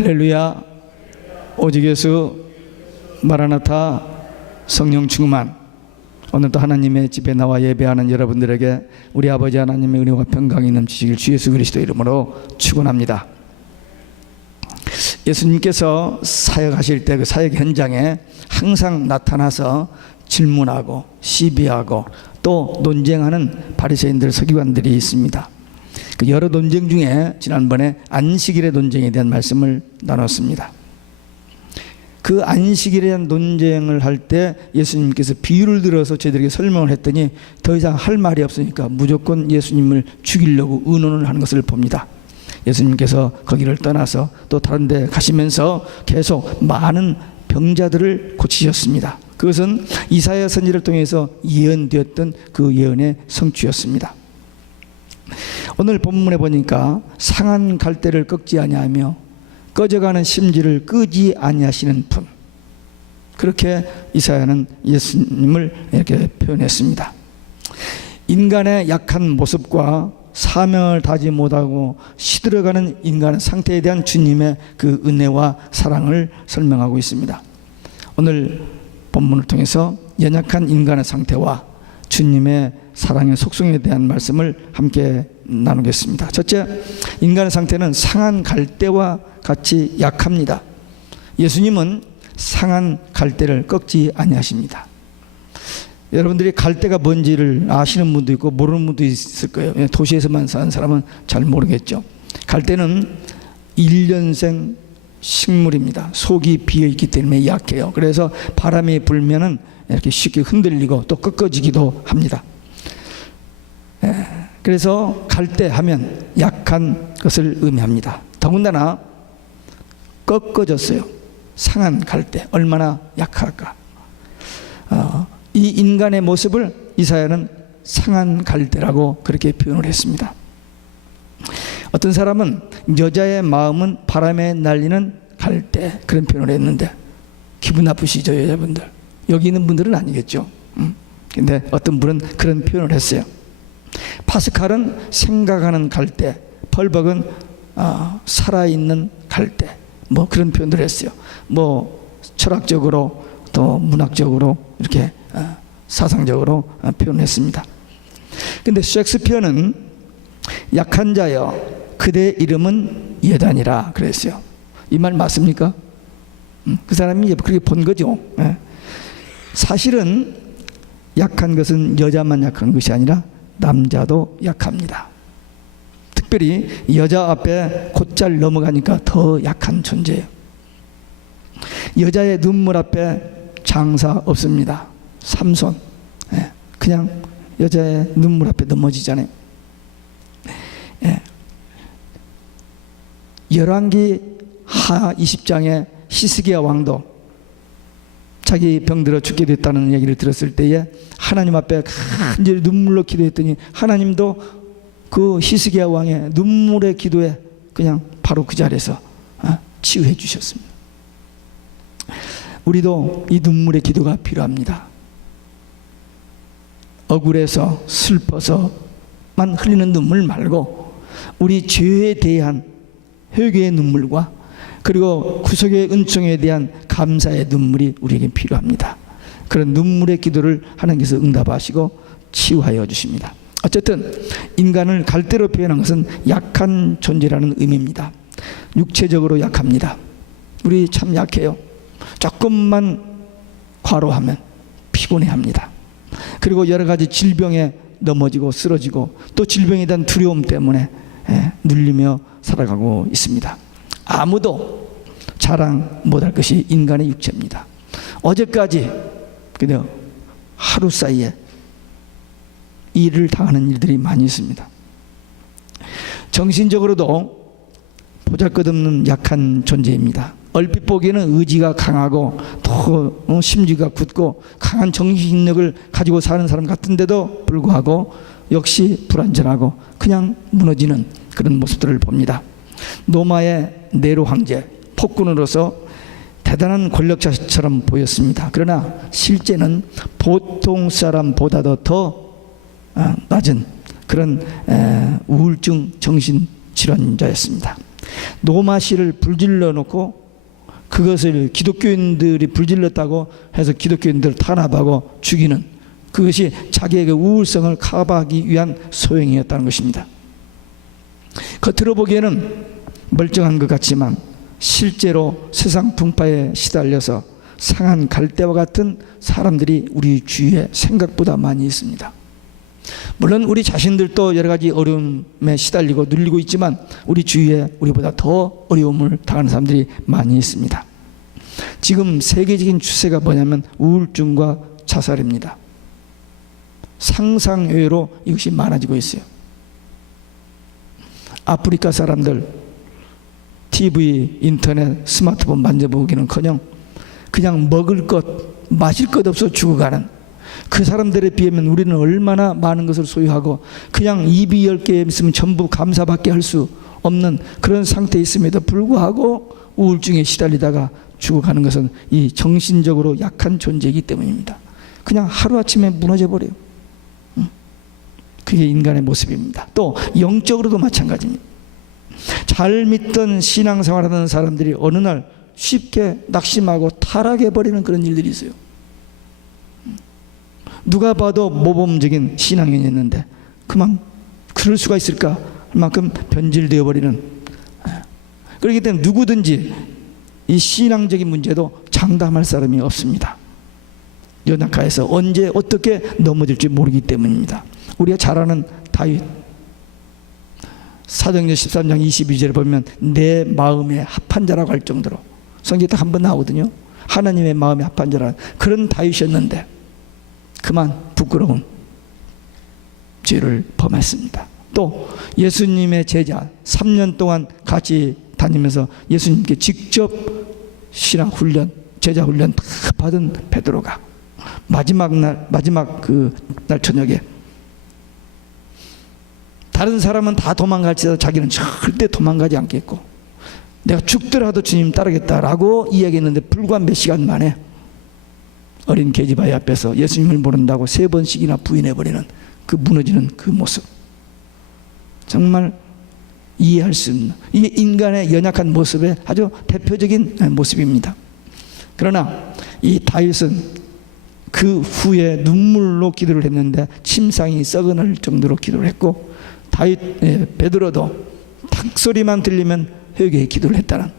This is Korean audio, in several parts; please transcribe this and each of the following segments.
할렐루야, 오직 예수, 마라나타, 성령 충만. 오늘도 하나님의 집에 나와 예배하는 여러분들에게 우리 아버지 하나님의 은혜와 평강이 넘치시길 주 예수 그리스도 이름으로 축원합니다. 예수님께서 사역하실 때 그 사역 현장에 항상 나타나서 질문하고 시비하고 또 논쟁하는 바리새인들, 서기관들이 있습니다. 그 여러 논쟁 중에 지난번에 안식일의 논쟁에 대한 말씀을 나눴습니다. 그 안식일에 대한 논쟁을 할 때 예수님께서 비유를 들어서 저희들에게 설명을 했더니 더 이상 할 말이 없으니까 무조건 예수님을 죽이려고 의논을 하는 것을 봅니다. 예수님께서 거기를 떠나서 또 다른 데 가시면서 계속 많은 병자들을 고치셨습니다. 그것은 이사야 선지를 통해서 예언되었던 그 예언의 성취였습니다. 오늘 본문에 보니까 상한 갈대를 꺾지 아니하며 꺼져가는 심지를 끄지 아니하시는 분, 그렇게 이사야는 예수님을 이렇게 표현했습니다. 인간의 약한 모습과 사명을 다하지 못하고 시들어가는 인간의 상태에 대한 주님의 그 은혜와 사랑을 설명하고 있습니다. 오늘 본문을 통해서 연약한 인간의 상태와 주님의 사랑의 속성에 대한 말씀을 함께 나누겠습니다. 첫째, 인간의 상태는 상한 갈대와 같이 약합니다. 예수님은 상한 갈대를 꺾지 아니하십니다. 여러분들이 갈대가 뭔지를 아시는 분도 있고 모르는 분도 있을 거예요. 도시에서만 사는 사람은 잘 모르겠죠. 갈대는 1년생 식물입니다. 속이 비어있기 때문에 약해요. 그래서 바람이 불면은 이렇게 쉽게 흔들리고 또 꺾어지기도 합니다. 그래서 갈대 하면 약한 것을 의미합니다. 더군다나 꺾어졌어요. 상한 갈대, 얼마나 약할까. 이 인간의 모습을 이사야는 상한 갈대라고 그렇게 표현을 했습니다. 어떤 사람은 여자의 마음은 바람에 날리는 갈대, 그런 표현을 했는데 기분 나쁘시죠, 여자분들? 여기 있는 분들은 아니겠죠. 근데 어떤 분은 그런 표현을 했어요. 파스칼은 생각하는 갈대, 펄벅은 살아있는 갈대, 뭐 그런 표현들을 했어요. 뭐 철학적으로 또 문학적으로 이렇게 사상적으로 표현했습니다. 근데 셰익스피어는 약한 자여 그대 이름은 예단이라 그랬어요. 이 말 맞습니까? 그 사람이 이제 그렇게 본 거죠. 사실은 약한 것은 여자만 약한 것이 아니라 남자도 약합니다. 특별히 여자 앞에 곧잘 넘어가니까 더 약한 존재예요. 여자의 눈물 앞에 장사 없습니다. 삼손, 그냥 여자의 눈물 앞에 넘어지잖아요. 열왕기 하 20장에 히스기야 왕도 자기 병들어 죽게 됐다는 얘기를 들었을 때에 하나님 앞에 간절히 눈물로 기도했더니 하나님도 그 히스기야 왕의 눈물의 기도에 그냥 바로 그 자리에서 치유해 주셨습니다. 우리도 이 눈물의 기도가 필요합니다. 억울해서 슬퍼서만 흘리는 눈물 말고 우리 죄에 대한 회개의 눈물과 그리고 구속의 은총에 대한 감사의 눈물이 우리에게 필요합니다. 그런 눈물의 기도를 하나님께서 응답하시고 치유하여 주십니다. 어쨌든 인간을 갈대로 표현한 것은 약한 존재라는 의미입니다. 육체적으로 약합니다. 우리 참 약해요. 조금만 과로하면 피곤해합니다. 그리고 여러 가지 질병에 넘어지고 쓰러지고 또 질병에 대한 두려움 때문에 눌리며 살아가고 있습니다. 아무도 자랑 못할 것이 인간의 육체입니다. 어제까지 그냥 하루 사이에 일을 당하는 일들이 많이 있습니다. 정신적으로도 보잘것없는 약한 존재입니다. 얼핏 보기에는 의지가 강하고 또 심지가 굳고 강한 정신력을 가지고 사는 사람 같은데도 불구하고 역시 불완전하고 그냥 무너지는 그런 모습들을 봅니다. 로마의 네로 황제, 폭군으로서 대단한 권력자처럼 보였습니다. 그러나 실제는 보통 사람보다도 더 낮은 그런 우울증 정신질환자였습니다. 노마시를 불질러 놓고 그것을 기독교인들이 불질렀다고 해서 기독교인들을 탄압하고 죽이는, 그것이 자기에게 우울성을 커버하기 위한 소행이었다는 것입니다. 겉으로 보기에는 멀쩡한 것 같지만 실제로 세상 풍파에 시달려서 상한 갈대와 같은 사람들이 우리 주위에 생각보다 많이 있습니다. 물론 우리 자신들도 여러 가지 어려움에 시달리고 눌리고 있지만 우리 주위에 우리보다 더 어려움을 당하는 사람들이 많이 있습니다. 지금 세계적인 추세가 뭐냐면 우울증과 자살입니다. 상상외로 이것이 많아지고 있어요. 아프리카 사람들 TV, 인터넷, 스마트폰 만져보기는커녕 그냥 먹을 것, 마실 것 없어 죽어가는 그 사람들에 비하면 우리는 얼마나 많은 것을 소유하고 그냥 입이 10개 있으면 전부 감사밖에 할 수 없는 그런 상태에 있음에도 불구하고 우울증에 시달리다가 죽어가는 것은 이 정신적으로 약한 존재이기 때문입니다. 그냥 하루아침에 무너져 버려요. 그게 인간의 모습입니다. 또 영적으로도 마찬가지입니다. 잘 믿던 신앙생활하는 사람들이 어느 날 쉽게 낙심하고 타락해버리는 그런 일들이 있어요. 누가 봐도 모범적인 신앙인이었는데 그만 그럴 수가 있을까 할 만큼 변질되어 버리는. 그렇기 때문에 누구든지 이 신앙적인 문제도 장담할 사람이 없습니다. 연약하여서 언제 어떻게 넘어질지 모르기 때문입니다. 우리가 잘 아는 다윗, 사도행전 13장 22절에 보면 내 마음에 합한 자라고 할 정도로 성경에 딱 한 번 나오거든요. 하나님의 마음에 합한 자라는 그런 다윗이었는데 그만 부끄러운 죄를 범했습니다. 또 예수님의 제자 3년 동안 같이 다니면서 예수님께 직접 신앙 훈련, 제자 훈련 다 받은 베드로가 마지막 날 저녁에 다른 사람은 다 도망갈지라도 자기는 절대 도망가지 않겠고 내가 죽더라도 주님 따르겠다라고 이야기했는데 불과 몇 시간 만에 어린 계집아이 앞에서 예수님을 모른다고 3번씩이나 부인해버리는 그 무너지는 그 모습, 정말 이해할 수 없는, 이게 인간의 연약한 모습의 아주 대표적인 모습입니다. 그러나 이 다윗은 그 후에 눈물로 기도를 했는데 침상이 썩어날 정도로 기도를 했고 베드로도 탁소리만 들리면 회개의 기도를 했다는,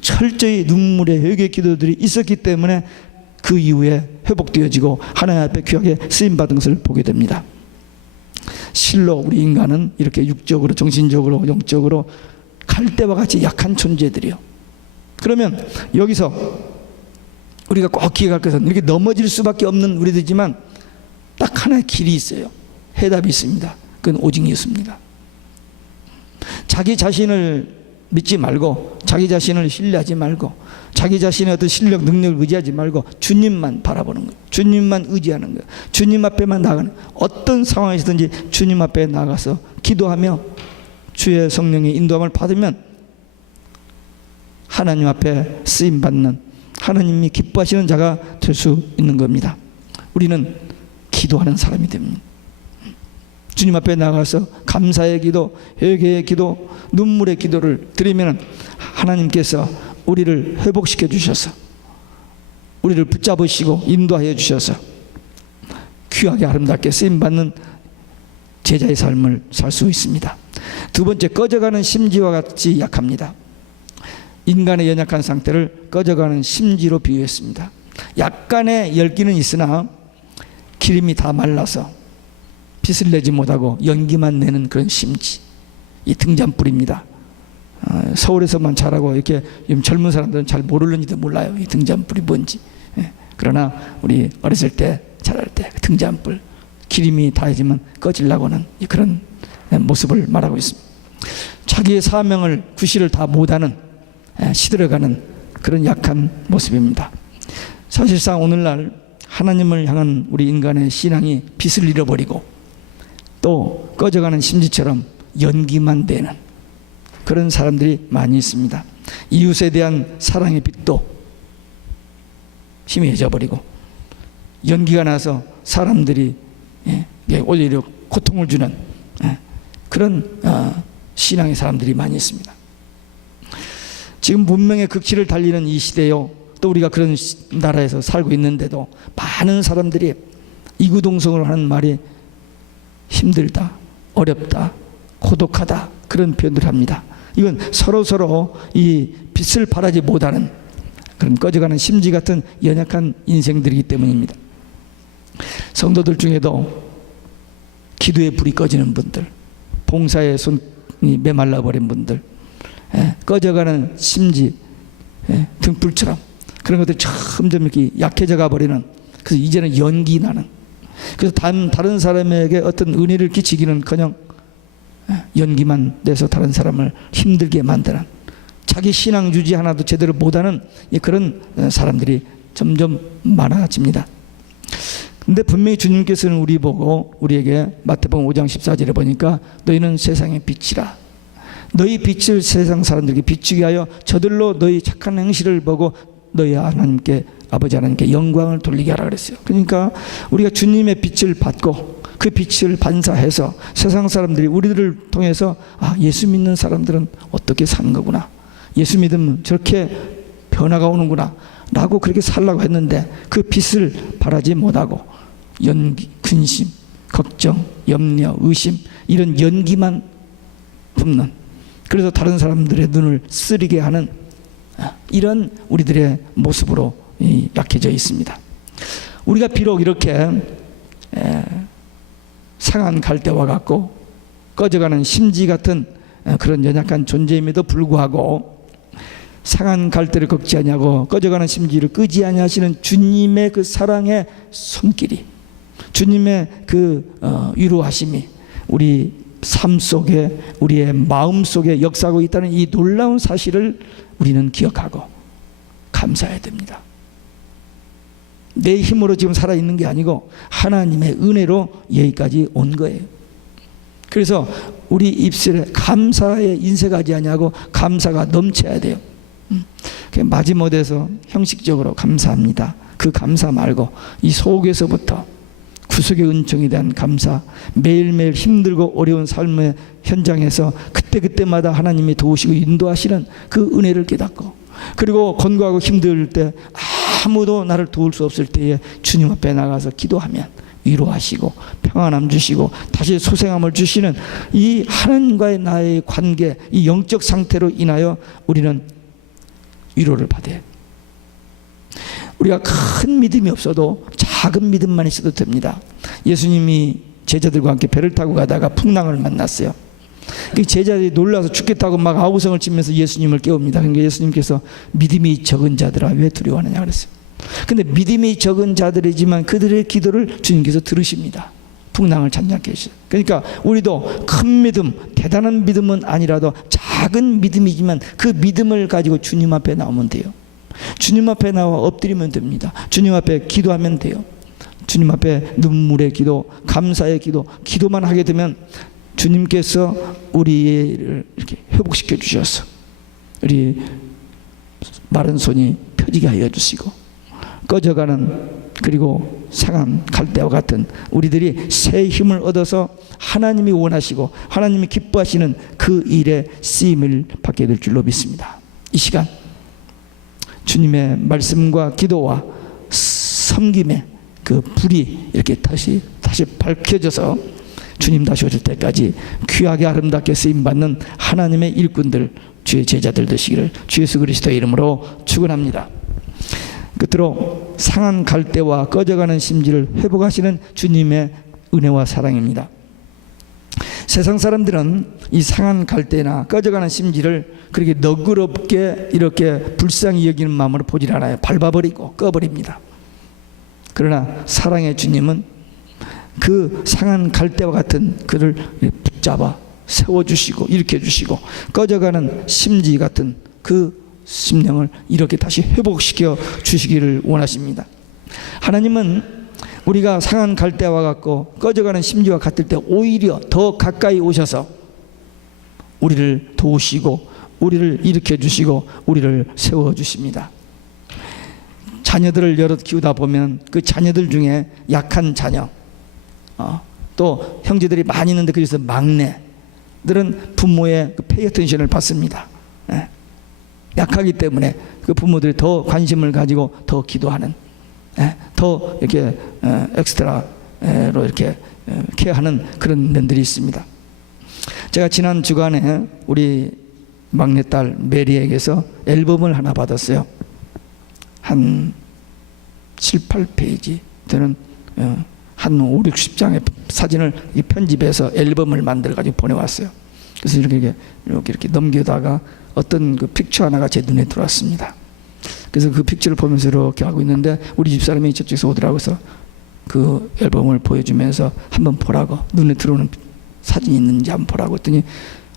철저히 눈물의 회개의 기도들이 있었기 때문에 그 이후에 회복되어지고 하나님 앞에 귀하게 쓰임받은 것을 보게 됩니다. 실로 우리 인간은 이렇게 육적으로, 정신적으로, 영적으로 갈대와 같이 약한 존재들이요. 그러면 여기서 우리가 꼭 기억할 것은 이렇게 넘어질 수밖에 없는 우리들이지만 딱 하나의 길이 있어요. 해답이 있습니다. 그건 오직 예수입니다. 자기 자신을 믿지 말고, 자기 자신을 신뢰하지 말고, 자기 자신의 어떤 실력, 능력을 의지하지 말고 주님만 바라보는 거예요. 주님만 의지하는 거예요. 주님 앞에만 나가는, 어떤 상황에서든지 주님 앞에 나가서 기도하며 주의 성령의 인도함을 받으면 하나님 앞에 쓰임받는, 하나님이 기뻐하시는 자가 될 수 있는 겁니다. 우리는 기도하는 사람이 됩니다. 주님 앞에 나가서 감사의 기도, 회개의 기도, 눈물의 기도를 드리면 하나님께서 우리를 회복시켜 주셔서 우리를 붙잡으시고 인도하여 주셔서 귀하게 아름답게 쓰임받는 제자의 삶을 살 수 있습니다. 두 번째, 꺼져가는 심지와 같이 약합니다. 인간의 연약한 상태를 꺼져가는 심지로 비유했습니다. 약간의 열기는 있으나 기름이 다 말라서 빛을 내지 못하고 연기만 내는 그런 심지, 이 등잔불입니다. 서울에서만 자라고 이렇게 젊은 사람들은 잘 모르는지도 몰라요, 이 등잔불이 뭔지. 그러나 우리 어렸을 때, 자랄 때 등잔불, 기름이 다해지면 꺼지려고 하는 그런 모습을 말하고 있습니다. 자기의 사명을, 구실을 다 못하는, 시들어가는 그런 약한 모습입니다. 사실상 오늘날 하나님을 향한 우리 인간의 신앙이 빛을 잃어버리고 또 꺼져가는 심지처럼 연기만 되는 그런 사람들이 많이 있습니다. 이웃에 대한 사랑의 빛도 희미해져 버리고 연기가 나서 사람들이 오히려 고통을 주는 그런 신앙의 사람들이 많이 있습니다. 지금 문명의 극치를 달리는 이 시대요, 또 우리가 그런 나라에서 살고 있는데도 많은 사람들이 이구동성으로 하는 말이 힘들다, 어렵다, 고독하다, 그런 표현들을 합니다. 이건 서로 이 빛을 발하지 못하는 그런 꺼져가는 심지 같은 연약한 인생들이기 때문입니다. 성도들 중에도 기도의 불이 꺼지는 분들, 봉사의 손이 메말라 버린 분들, 꺼져가는 심지, 등불처럼 그런 것들이 점점 이렇게 약해져 가버리는, 그래서 이제는 연기 나는, 그래서 다른 사람에게 어떤 은혜를 끼치기는커녕 연기만 내서 다른 사람을 힘들게 만드는, 자기 신앙 유지 하나도 제대로 못하는 그런 사람들이 점점 많아집니다. 근데 분명히 주님께서는 우리에게 마태복음 5장 14절에 보니까 너희는 세상의 빛이라, 너희 빛을 세상 사람들에게 비추게 하여 저들로 너희 착한 행실을 보고 너희 아버지 하나님께 영광을 돌리게 하라 그랬어요. 그러니까 우리가 주님의 빛을 받고 그 빛을 반사해서 세상 사람들이 우리들을 통해서 예수 믿는 사람들은 어떻게 사는 거구나, 예수 믿으면 저렇게 변화가 오는구나 라고 그렇게 살라고 했는데, 그 빛을 발하지 못하고 근심, 걱정, 염려, 의심, 이런 연기만 붓는, 그래서 다른 사람들의 눈을 쓰리게 하는 이런 우리들의 모습으로 약해져 있습니다. 우리가 비록 이렇게 상한 갈대와 같고 꺼져가는 심지 같은 그런 연약한 존재임에도 불구하고, 상한 갈대를 꺾지 아니하고 꺼져가는 심지를 끄지 아니하시는 주님의 그 사랑의 손길이, 주님의 그 위로하심이 우리 삶 속에, 우리의 마음 속에 역사하고 있다는 이 놀라운 사실을 우리는 기억하고 감사해야 됩니다. 내 힘으로 지금 살아있는 게 아니고 하나님의 은혜로 여기까지 온 거예요. 그래서 우리 입술에 감사의 인색하지 아니하고 감사가 넘쳐야 돼요. 마지못해서 형식적으로 감사합니다, 그 감사 말고 이 속에서부터 구속의 은총에 대한 감사, 매일매일 힘들고 어려운 삶의 현장에서 그때그때마다 하나님이 도우시고 인도하시는 그 은혜를 깨닫고, 그리고 권고하고 힘들 때 아무도 나를 도울 수 없을 때에 주님 앞에 나가서 기도하면 위로하시고 평안함 주시고 다시 소생함을 주시는 이 하나님과의 나의 관계, 이 영적 상태로 인하여 우리는 위로를 받아요. 우리가 큰 믿음이 없어도 작은 믿음만 있어도 됩니다. 예수님이 제자들과 함께 배를 타고 가다가 풍랑을 만났어요. 그 제자들이 놀라서 죽겠다고 막 아우성을 치면서 예수님을 깨웁니다. 그러니까 예수님께서 믿음이 적은 자들아 왜 두려워하느냐 그랬어요. 근데 믿음이 적은 자들이지만 그들의 기도를 주님께서 들으십니다. 풍랑을 잠잠케 해주세요. 그러니까 우리도 큰 믿음, 대단한 믿음은 아니라도 작은 믿음이지만 그 믿음을 가지고 주님 앞에 나오면 돼요. 주님 앞에 나와 엎드리면 됩니다. 주님 앞에 기도하면 돼요. 주님 앞에 눈물의 기도, 감사의 기도, 기도만 하게 되면 주님께서 우리를 이렇게 회복시켜 주셔서 우리 마른 손이 펴지게 하여 주시고, 꺼져가는 그리고 상한 갈대와 같은 우리들이 새 힘을 얻어서 하나님이 원하시고 하나님이 기뻐하시는 그 일에 쓰임을 받게 될 줄로 믿습니다. 이 시간 주님의 말씀과 기도와 섬김의 그 불이 이렇게 다시 밝혀져서 주님 다시 오실 때까지 귀하게 아름답게 쓰임받는 하나님의 일꾼들, 주의 제자들 되시기를 주 예수 그리스도의 이름으로 축원합니다. 끝으로 상한 갈대와 꺼져가는 심지를 회복하시는 주님의 은혜와 사랑입니다. 세상 사람들은 이 상한 갈대나 꺼져가는 심지를 그렇게 너그럽게 이렇게 불쌍히 여기는 마음으로 보질 않아요. 밟아버리고 꺼버립니다. 그러나 사랑의 주님은 그 상한 갈대와 같은 그를 붙잡아 세워주시고 일으켜주시고 꺼져가는 심지 같은 그 심령을 이렇게 다시 회복시켜 주시기를 원하십니다. 하나님은 우리가 상한 갈대와 같고 꺼져가는 심지와 같을 때 오히려 더 가까이 오셔서 우리를 도우시고 우리를 일으켜 주시고 우리를 세워 주십니다. 자녀들을 여럿 키우다 보면 그 자녀들 중에 약한 자녀, 또 형제들이 많이 있는데 그래서 막내, 들은 부모의 그 페이 어텐션을 받습니다. 예. 약하기 때문에 그 부모들이 더 관심을 가지고 더 기도하는, 예. 더 이렇게 엑스트라로 이렇게 케어하는 그런 면들이 있습니다. 제가 지난 주간에 우리 막내딸 메리에게서 앨범을 하나 받았어요. 한 7, 8페이지 되는 한 5, 60장의 사진을 편집해서 앨범을 만들어 가지고 보내왔어요. 그래서 이렇게 넘기다가 어떤 그 픽처 하나가 제 눈에 들어왔습니다. 그래서 그 픽처를 보면서 이렇게 하고 있는데 우리 집사람이 저쪽에서 오더라고. 해서 그 앨범을 보여주면서 한번 보라고, 눈에 들어오는 사진이 있는지 한번 보라고 했더니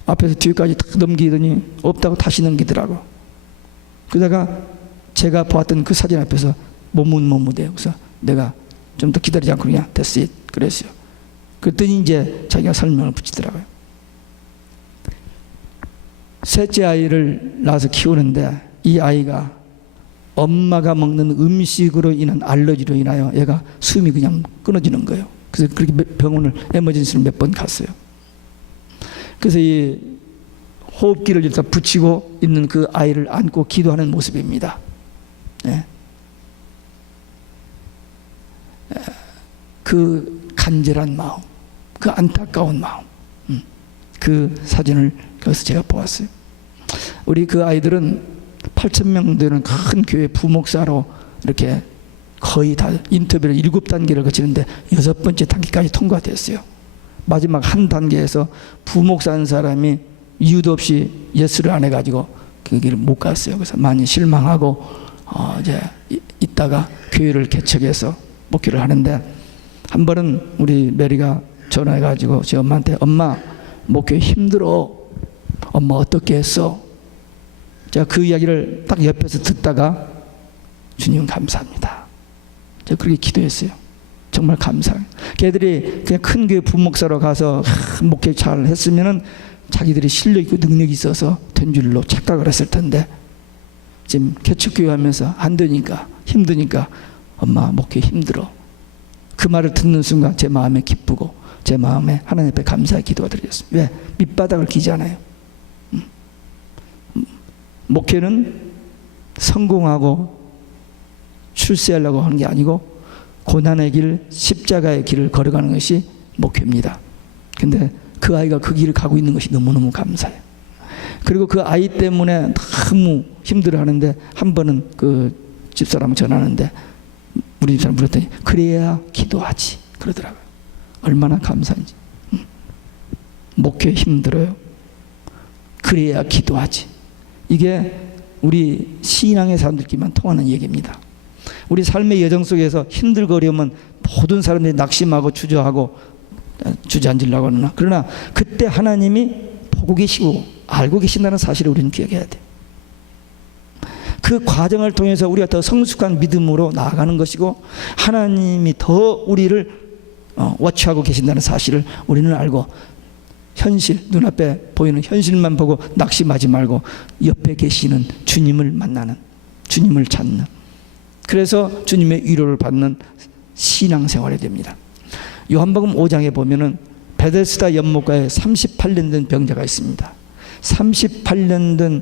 앞에서 뒤까지 다 넘기더니 없다고 다시 넘기더라고. 그러다가 제가 보았던 그 사진 앞에서 머뭇머뭇해요. 그래서 내가 좀 더 기다리지 않고 그냥 됐어 그랬어요. 그랬더니 이제 자기가 설명을 붙이더라고요. 셋째 아이를 낳아서 키우는데 이 아이가 엄마가 먹는 음식으로 인한 알러지로 인하여 얘가 숨이 그냥 끊어지는 거예요. 그래서 그렇게 병원을 에머전시를 몇 번 갔어요. 그래서 이 호흡기를 일단 붙이고 있는 그 아이를 안고 기도하는 모습입니다. 네. 그 간절한 마음, 그 안타까운 마음, 그 사진을 거기서 제가 보았어요. 우리 그 아이들은 8,000명 되는 큰 교회 부목사로 이렇게 거의 다 인터뷰를 7단계를 거치는데 6번째 단계까지 통과됐어요. 마지막 한 단계에서 부목사 한 사람이 이유도 없이 예스를 안 해가지고 그 길을 못 갔어요. 그래서 많이 실망하고 이제 있다가 교회를 개척해서 목회를 하는데, 한 번은 우리 메리가 전화해가지고 제 엄마한테, 엄마 목회 힘들어, 엄마 어떻게 했어? 제가 그 이야기를 딱 옆에서 듣다가 주님 감사합니다, 제가 그렇게 기도했어요. 정말 감사해요. 걔들이 그냥 큰 교회 부목사로 가서 목회 잘 했으면은 자기들이 실력 있고 능력이 있어서 된 줄로 착각을 했을 텐데, 지금 개척교회 하면서 안 되니까, 힘드니까 엄마 목회 힘들어. 그 말을 듣는 순간 제 마음에 기쁘고 제 마음에 하나님 앞에 감사의 기도가 드려졌습니다. 왜? 밑바닥을 기잖아요. 목회는 성공하고 출세하려고 하는 게 아니고 고난의 길, 십자가의 길을 걸어가는 것이 목회입니다. 근데 그 아이가 그 길을 가고 있는 것이 너무너무 감사해요. 그리고 그 아이 때문에 너무 힘들어하는데, 한 번은 그 집사람 전화하는데 우리 집사람 물었더니 그래야 기도하지 그러더라고요. 얼마나 감사한지. 목회 힘들어요, 그래야 기도하지. 이게 우리 신앙의 사람들끼리만 통하는 얘기입니다. 우리 삶의 여정 속에서 힘들고 어려우면 모든 사람들이 낙심하고 주저하고 주저앉으려고 하나, 그러나 그때 하나님이 보고 계시고 알고 계신다는 사실을 우리는 기억해야 돼요. 그 과정을 통해서 우리가 더 성숙한 믿음으로 나아가는 것이고, 하나님이 더 우리를 워치하고 계신다는 사실을 우리는 알고, 현실, 눈앞에 보이는 현실만 보고 낙심하지 말고 옆에 계시는 주님을 만나는, 주님을 찾는, 그래서 주님의 위로를 받는 신앙생활이 됩니다. 요한복음 5장에 보면은 베데스다 연못가에 38년 된 병자가 있습니다. 38년 된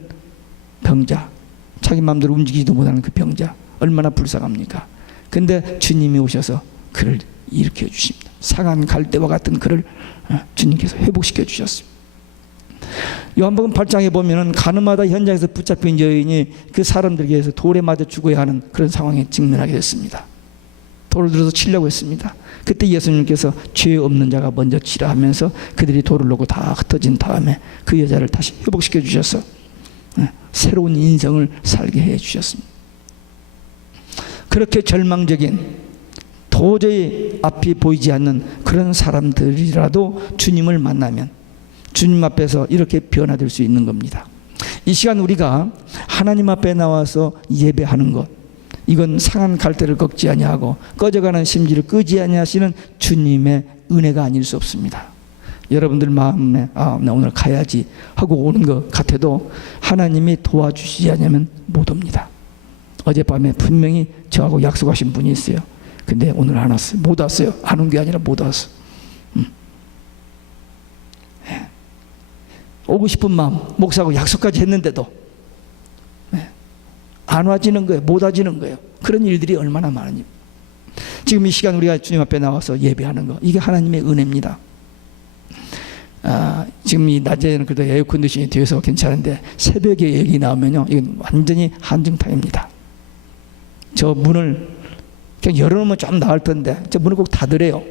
병자, 자기 마음대로 움직이지도 못하는 그 병자, 얼마나 불쌍합니까? 근데 주님이 오셔서 그를 일으켜 주십니다. 상한 갈대와 같은 그를 주님께서 회복시켜 주셨습니다. 요한복음 8장에 보면은 가늠하다 현장에서 붙잡힌 여인이 그 사람들에게 의해서 돌에 맞아 죽어야 하는 그런 상황에 직면하게 됐습니다. 돌을 들어서 치려고 했습니다. 그때 예수님께서 죄 없는 자가 먼저 치라 하면서 그들이 돌을 놓고 다 흩어진 다음에 그 여자를 다시 회복시켜 주셔서 새로운 인생을 살게 해 주셨습니다. 그렇게 절망적인, 도저히 앞이 보이지 않는 그런 사람들이라도 주님을 만나면 주님 앞에서 이렇게 변화될 수 있는 겁니다. 이 시간 우리가 하나님 앞에 나와서 예배하는 것, 이건 상한 갈대를 꺾지 아니하고 꺼져가는 심지를 끄지 아니하시는 주님의 은혜가 아닐 수 없습니다. 여러분들 마음에 나 오늘 가야지 하고 오는 것 같아도 하나님이 도와주시지 않으면 못 옵니다. 어젯밤에 분명히 저하고 약속하신 분이 있어요. 근데 오늘 안 왔어요. 못 왔어요. 안 온 게 아니라 못 왔어. 오고 싶은 마음, 목사하고 약속까지 했는데도 안 와지는 거예요. 못 와지는 거예요. 그런 일들이 얼마나 많은지. 지금 이 시간 우리가 주님 앞에 나와서 예배하는 거, 이게 하나님의 은혜입니다. 지금 이 낮에는 그래도 에어컨 드시니 뒤에서 괜찮은데 새벽에 얘기 나오면요, 이건 완전히 한증탕입니다. 저 문을 그냥 열어놓으면 좀 나을 텐데 저 문을 꼭 닫으래요.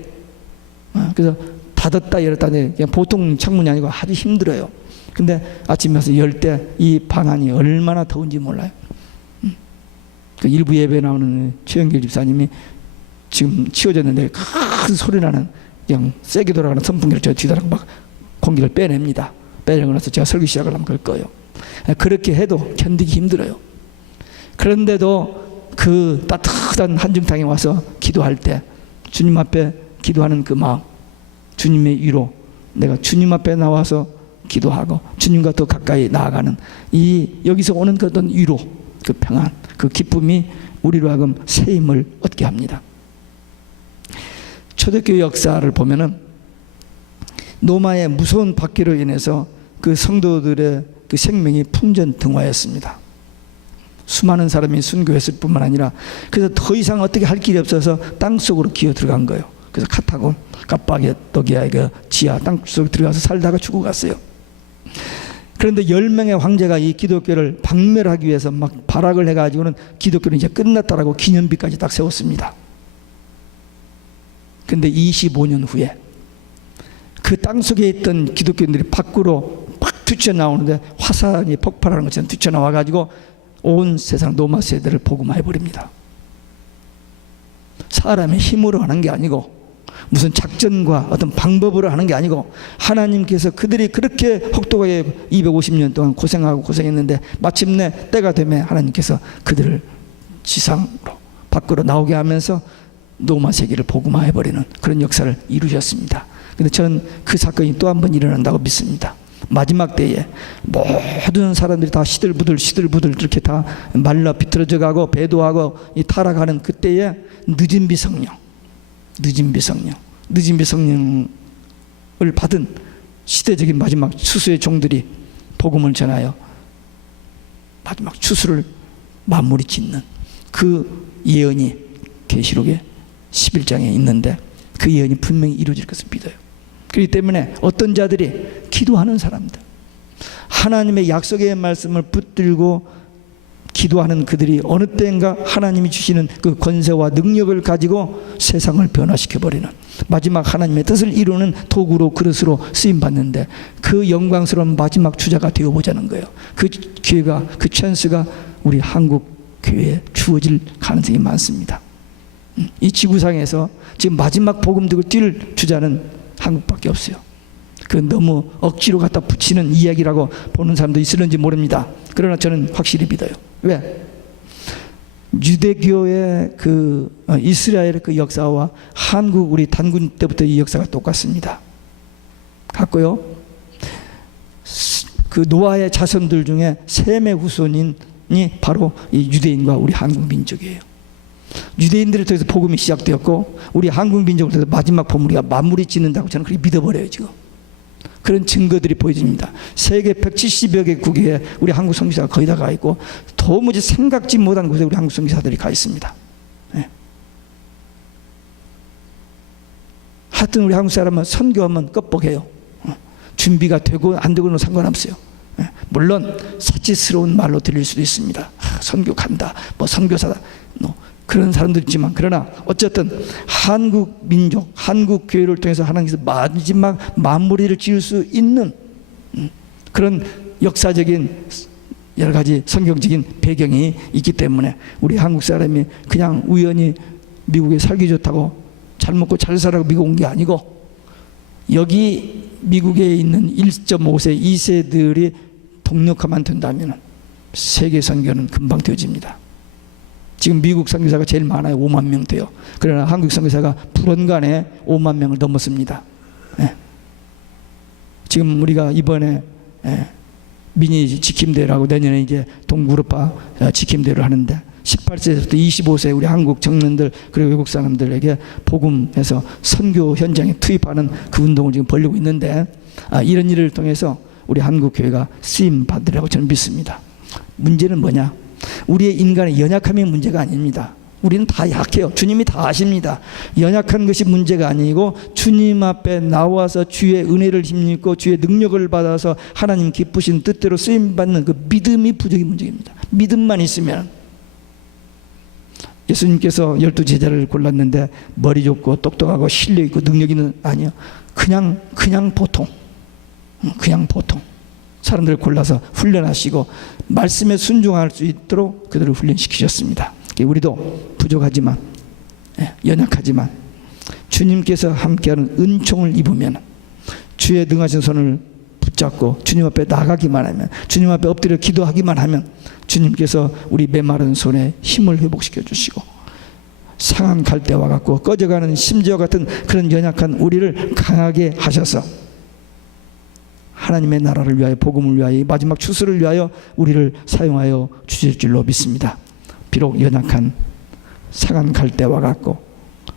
그래서 닫았다 열었다 그냥 보통 창문이 아니고 아주 힘들어요. 근데 아침에 와서 열 때 이 방안이 얼마나 더운지 몰라요. 그 일부 예배 나오는 최영길 집사님이 지금 치워졌는데 큰 소리 나는 그냥 세게 돌아가는 선풍기를 저 뒤돌아 막 공기를 빼냅니다. 빼내고 나서 제가 설교 시작을 하면 그럴 거예요. 그렇게 해도 견디기 힘들어요. 그런데도 그 따뜻한 한증탕에 와서 기도할 때 주님 앞에 기도하는 그 마음, 주님의 위로, 내가 주님 앞에 나와서 기도하고 주님과 더 가까이 나아가는 이 여기서 오는 그 어떤 위로, 그 평안, 그 기쁨이 우리로 하여금 새 힘을 얻게 합니다. 초대교회 역사를 보면은 노마의 무서운 박해로 인해서 그 성도들의 그 생명이 풍전등화했습니다. 수많은 사람이 순교했을 뿐만 아니라 그래서 더 이상 어떻게 할 길이 없어서 땅속으로 기어 들어간 거예요. 그래서 카타곤, 갑바도기아의 그 지하 땅속에 들어가서 살다가 죽어갔어요. 그런데 10명의 황제가 이 기독교를 박멸하기 위해서 막 발악을 해가지고는 기독교는 이제 끝났다라고 기념비까지 딱 세웠습니다. 그런데 25년 후에 그 땅속에 있던 기독교인들이 밖으로 막 뛰쳐나오는데 화산이 폭발하는 것처럼 뛰쳐나와가지고 온 세상 노마 세대를 복음화해버립니다. 사람의 힘으로 하는 게 아니고 무슨 작전과 어떤 방법으로 하는 게 아니고 하나님께서 그들이 그렇게 혹독하게 250년 동안 고생하고 고생했는데 마침내 때가 되면 하나님께서 그들을 지상으로 밖으로 나오게 하면서 노마 세계를 복음화해버리는 그런 역사를 이루셨습니다. 그런데 저는 그 사건이 또 한 번 일어난다고 믿습니다. 마지막 때에 모든 사람들이 다 시들부들 이렇게 다 말라 비틀어져 가고 배도하고 타락하는 그때에 늦은 비성령을 받은 시대적인 마지막 추수의 종들이 복음을 전하여 마지막 추수를 마무리 짓는 그 예언이 계시록의 11장에 있는데 그 예언이 분명히 이루어질 것을 믿어요. 그렇기 때문에 어떤 자들이 기도하는 사람들, 하나님의 약속의 말씀을 붙들고 기도하는 그들이 어느 때인가 하나님이 주시는 그 권세와 능력을 가지고 세상을 변화시켜버리는 마지막 하나님의 뜻을 이루는 도구로 그릇으로 쓰임받는데 그 영광스러운 마지막 주자가 되어보자는 거예요. 그 기회가, 그 찬스가 우리 한국 교회에 주어질 가능성이 많습니다. 이 지구상에서 지금 마지막 복음 들고 뛸 주자는 한국밖에 없어요. 그 너무 억지로 갖다 붙이는 이야기라고 보는 사람도 있을는지 모릅니다. 그러나 저는 확실히 믿어요. 왜? 유대교의 그 이스라엘의 그 역사와 한국 우리 단군 때부터 이 역사가 똑같습니다. 같고요. 그 노아의 자손들 중에 셈의 후손이 바로 이 유대인과 우리 한국 민족이에요. 유대인들을 통해서 복음이 시작되었고 우리 한국 민족을 통해서 마지막 복음이 마무리 짓는다고 저는 그렇게 믿어버려요. 지금 그런 증거들이 보여집니다. 세계 170여 개국에 우리 한국 선교사가 거의 다 가 있고 도무지 생각지 못한 곳에 우리 한국 선교사들이 가 있습니다. 네. 하여튼 우리 한국 사람은 선교하면 껍벅해요. 준비가 되고 안 되고는 상관없어요. 물론 사치스러운 말로 들릴 수도 있습니다. 선교 간다, 뭐 선교사다, 그런 사람도 있지만 그러나 어쨌든 한국 민족, 한국 교회를 통해서 하나님께서 마지막 마무리를 지을 수 있는 그런 역사적인 여러 가지 성경적인 배경이 있기 때문에 우리 한국 사람이 그냥 우연히 미국에 살기 좋다고 잘 먹고 잘 살라고 미국 온 게 아니고 여기 미국에 있는 1.5세, 2세들이 동력화만 된다면 세계 선교는 금방 되어집니다. 지금 미국 선교사가 제일 많아요. 5만 명 돼요. 그러나 한국 선교사가 불언간에 5만 명을 넘었습니다. 예. 지금 우리가 이번에 미니 지킴대회라고 내년에 이제 동구르파 지킴대회를 하는데 18세부터 25세 우리 한국 청년들 그리고 외국 사람들에게 복음해서 선교 현장에 투입하는 그 운동을 지금 벌이고 있는데 이런 일을 통해서 우리 한국교회가 쓰임 받으리라고 저는 믿습니다. 문제는 뭐냐? 우리의 인간의 연약함이 문제가 아닙니다. 우리는 다 약해요. 주님이 다 아십니다. 연약한 것이 문제가 아니고 주님 앞에 나와서 주의 은혜를 힘입고 주의 능력을 받아서 하나님 기쁘신 뜻대로 쓰임받는 그 믿음이 부족이 문제입니다. 믿음만 있으면. 예수님께서 12제자를 골랐는데 머리 좋고 똑똑하고 실력 있고 능력 있는 아니요. 그냥 보통. 그냥 보통. 사람들을 골라서 훈련하시고 말씀에 순종할 수 있도록 그들을 훈련시키셨습니다. 우리도 부족하지만 연약하지만 주님께서 함께하는 은총을 입으면 주의 능하신 손을 붙잡고 주님 앞에 나가기만 하면 주님 앞에 엎드려 기도하기만 하면 주님께서 우리 메마른 손에 힘을 회복시켜 주시고 상한 갈대와 같고 꺼져가는 심지어 같은 그런 연약한 우리를 강하게 하셔서 하나님의 나라를 위하여 복음을 위하여 마지막 추수를 위하여 우리를 사용하여 주실 줄로 믿습니다. 비록 연약한 상한 갈대와 같고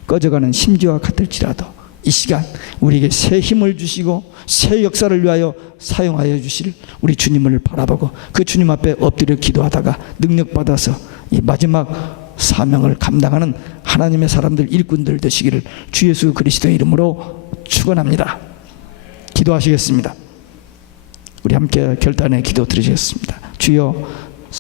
꺼져가는 심지와 같을지라도 이 시간 우리에게 새 힘을 주시고 새 역사를 위하여 사용하여 주실 우리 주님을 바라보고 그 주님 앞에 엎드려 기도하다가 능력받아서 이 마지막 사명을 감당하는 하나님의 사람들 일꾼들 되시기를 주 예수 그리스도의 이름으로 축원합니다. 기도하시겠습니다. 우리 함께 결단의 기도 드리겠습니다. 주여